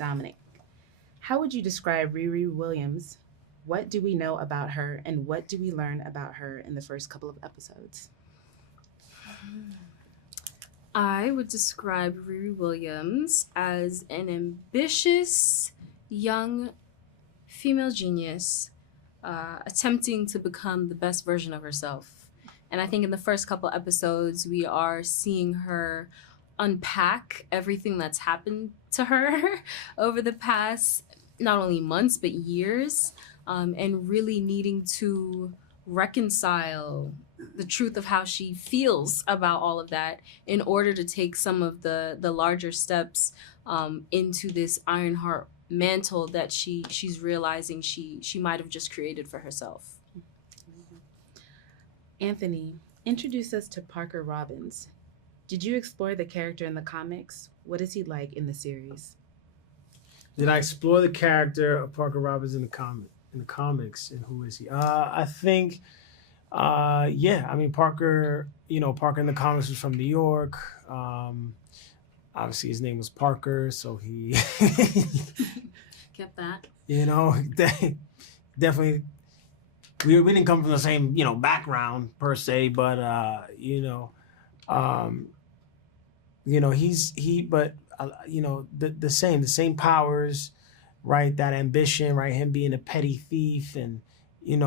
Dominic. How would you describe Riri Williams? What do we know about her, and what do we learn about her in the first couple of episodes? I would describe Riri Williams as an ambitious young female genius attempting to become the best version of herself. And I think in the first couple episodes, we are seeing her unpack everything that's happened to her over the past not only months, but years, and really needing to reconcile the truth of how she feels about all of that in order to take some of the larger steps into this Ironheart mantle that she's realizing she might have just created for herself. Anthony, introduce us to Parker Robbins. Did you explore the character in the comics? What is he like in the series? Did I explore the character of Parker Robbins in the comics, and who is he? I think, yeah. I mean, Parker. Parker in the comics was from New York. Obviously, his name was Parker, so he Kept that. Definitely. We didn't come from the same background per se, but the same powers, right? That ambition, right? Him being a petty thief, and he in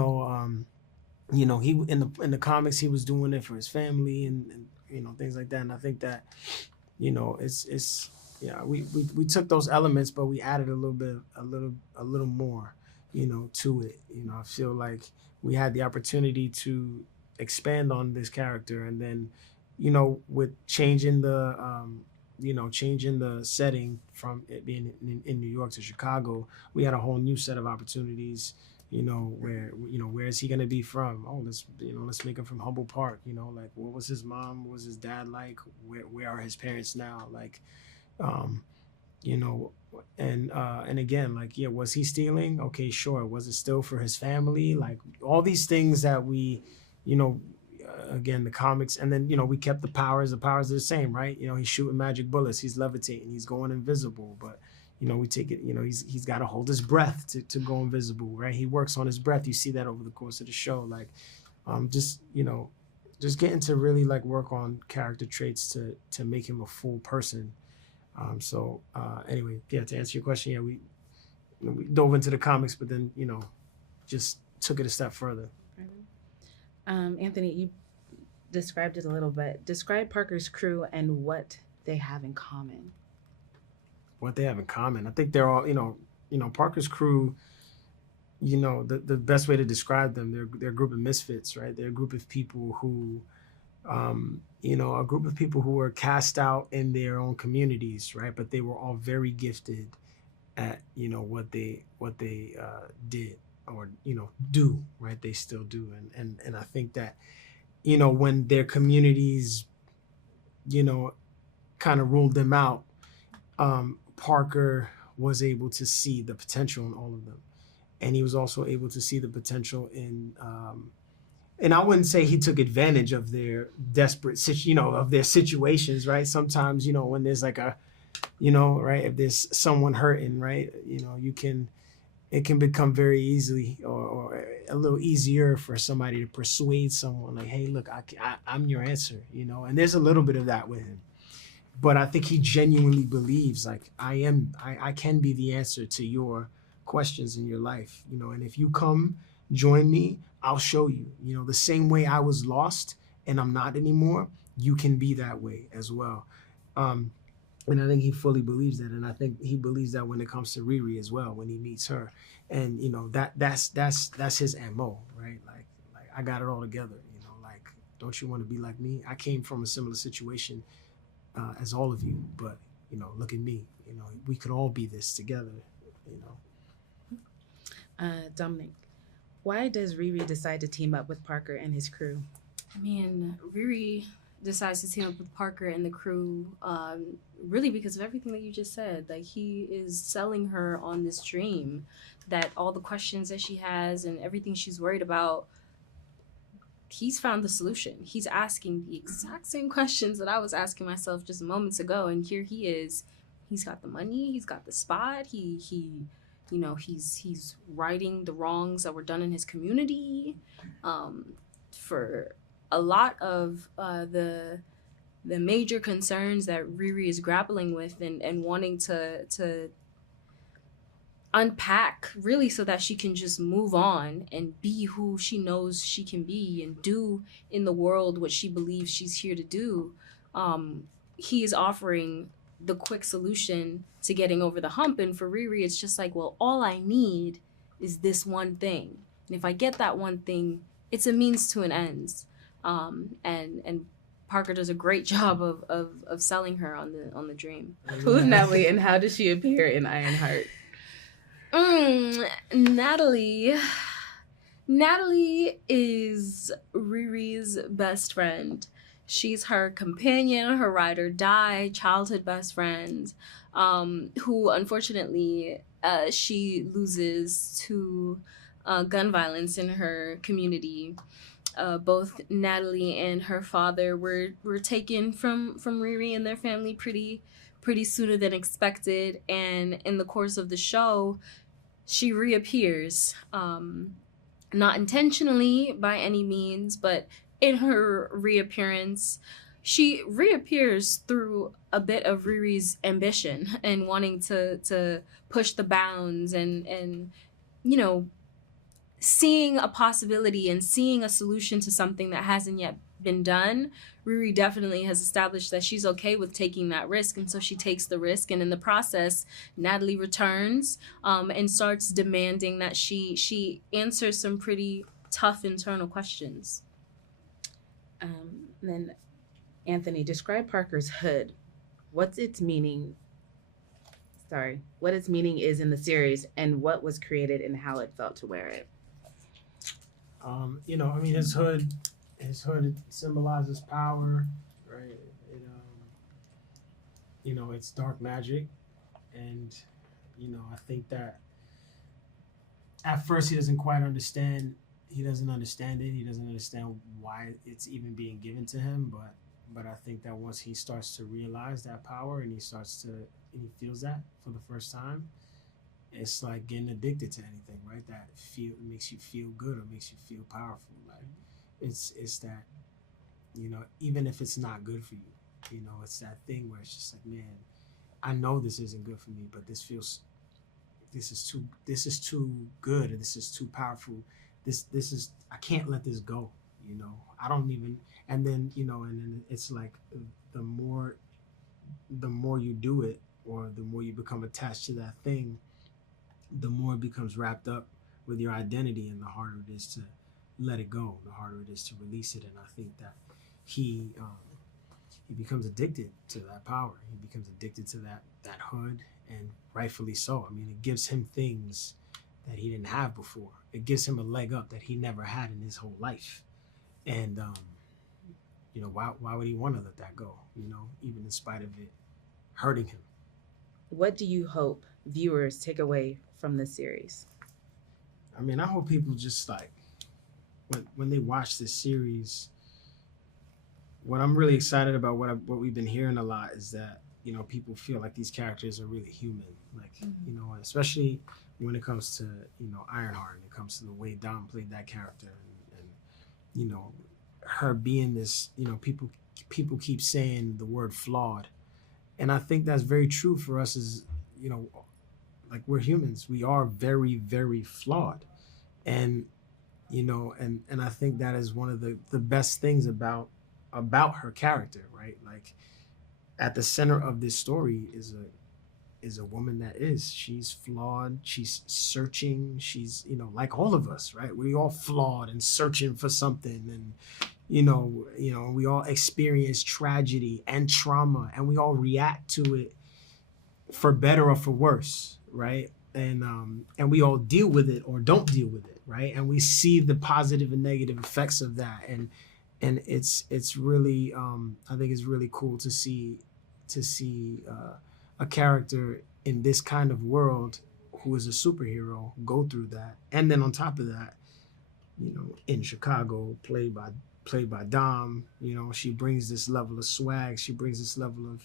the comics he was doing it for his family, and things like that. And I think that it's we took those elements, but we added a little more to it. I feel like we had the opportunity to expand on this character, and then with changing the setting from it being in New York to Chicago, we had a whole new set of opportunities. Where is he gonna be from? Oh, let's make him from Humboldt Park. Like, what was his mom? What was his dad like? Where are his parents now? Like, and again, like, yeah, was he stealing? Okay, sure. Was it still for his family? Like, all these things that we, again, the comics, and then we kept the powers. The powers are the same, right? He's shooting magic bullets. He's levitating. He's going invisible, but. We take it, he's got to hold his breath to go invisible, right? He works on his breath. You see that over the course of the show. Like, just getting to really like work on character traits to make him a full person. Anyway, yeah, to answer your question, yeah, we dove into the comics, but then, just took it a step further. Anthony, you described it a little bit. Describe Parker's crew and what they have in common. What they have in common. I think they're all, Parker's crew, the best way to describe them, they're a group of misfits, right? They're a group of people who, a group of people who were cast out in their own communities, right? But they were all very gifted at, what they did or, do, right? They still do. And I think that, when their communities, kind of ruled them out, Parker was able to see the potential in all of them. And he was also able to see the potential in, and I wouldn't say he took advantage of their desperate, of their situations, right? Sometimes, when there's like a, right, if there's someone hurting, right, it can become very easily or a little easier for somebody to persuade someone like, hey, look, I'm your answer, and there's a little bit of that with him. But I think he genuinely believes like I can be the answer to your questions in your life, and if you come join me, I'll show you, the same way I was lost and I'm not anymore, you can be that way as well. And I think he fully believes that. And I think he believes that when it comes to Riri as well, when he meets her, and that's his MO, right? Like I got it all together, like, don't you want to be like me? I came from a similar situation as all of you, but look at me, we could all be this together. Dominic, why does Riri decide to team up with Parker and his crew? I mean, Riri decides to team up with Parker and the crew really because of everything that you just said. Like, he is selling her on this dream that all the questions that she has and everything she's worried about, he's found the solution. He's asking the exact same questions that I was asking myself just moments ago, and here he is. He's got the money, he's got the spot, he you know, he's righting the wrongs that were done in his community. For a lot of the major concerns that Riri is grappling with and wanting to unpack, really, so that she can just move on and be who she knows she can be and do in the world what she believes she's here to do. He is offering the quick solution to getting over the hump, and for Riri it's just like, well, all I need is this one thing, and if I get that one thing, it's a means to an end. And Parker does a great job of selling her on the dream. Who's Natalie, and how does she appear in Ironheart? Natalie is Riri's best friend. She's her companion, her ride or die, childhood best friend, who unfortunately she loses to gun violence in her community. Both Natalie and her father were taken from Riri and their family pretty sooner than expected, and in the course of the show, she reappears, not intentionally by any means, but in her reappearance, she reappears through a bit of Riri's ambition and wanting to push the bounds and you know, seeing a possibility and seeing a solution to something that hasn't yet been done. Riri definitely has established that she's okay with taking that risk, and so she takes the risk, and in the process, Natalie returns and starts demanding that she answers some pretty tough internal questions. Then, Anthony, describe Parker's hood. What's its meaning? Sorry, what its meaning is in the series, and what was created and how it felt to wear it. You know, I mean, his hood symbolizes power, right? You know, it's dark magic, and you know, I think that at first he doesn't quite understand. He doesn't understand it. He doesn't understand why it's even being given to him. But I think that once he starts to realize that power and he feels that for the first time, it's like getting addicted to anything, right? That makes you feel good or makes you feel powerful. Like it's that, you know, even if it's not good for you, you know, it's that thing where it's just like, man, I know this isn't good for me, but this is too good, or this is too powerful. This is, I can't let this go, you know. I don't even, and then, you know, and then it's like the more you do it, or the more you become attached to that thing, the more it becomes wrapped up with your identity, and the harder it is to let it go, the harder it is to release it. And I think that he becomes addicted to that power. He becomes addicted to that hood, and rightfully so. I mean, it gives him things that he didn't have before. It gives him a leg up that he never had in his whole life. And you know, why would he want to let that go, you know, even in spite of it hurting him? What do you hope viewers take away from this series? I mean, I hope people just like, when they watch this series, what I'm really excited about, what we've been hearing a lot, is that, you know, people feel like these characters are really human. Like, you know, especially when it comes to, you know, Ironheart, and it comes to the way Dom played that character, and you know, her being this, you know, people keep saying the word flawed. And I think that's very true for us as, you know, like, we're humans. We are very, very flawed. And, you know, and I think that is one of the best things about her character, right? Like, at the center of this story is a woman she's flawed, she's searching, she's, you know, like all of us, right? We all flawed and searching for something, and you know, we all experience tragedy and trauma, and we all react to it for better or for worse, right? And we all deal with it or don't deal with it, right? And we see the positive and negative effects of that, and it's really, I think it's really cool to see a character in this kind of world who is a superhero go through that. And then on top of that, you know, in Chicago, played by Dom, you know, she brings this level of swag, she brings this level of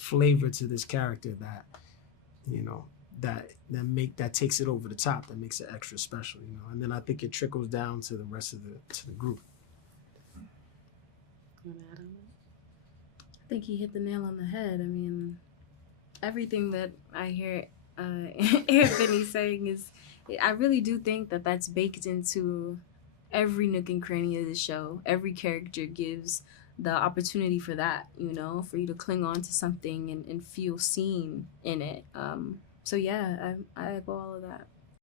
flavor to this character that, you know, that takes it over the top, that makes it extra special, you know. And then I think it trickles down to the rest of the group. You wanna add on I think he hit the nail on the head. I mean, everything that I hear Anthony saying is, I really do think that that's baked into every nook and cranny of the show. Every character gives the opportunity for that, you know, for you to cling on to something and feel seen in it. So yeah, I echo all of that.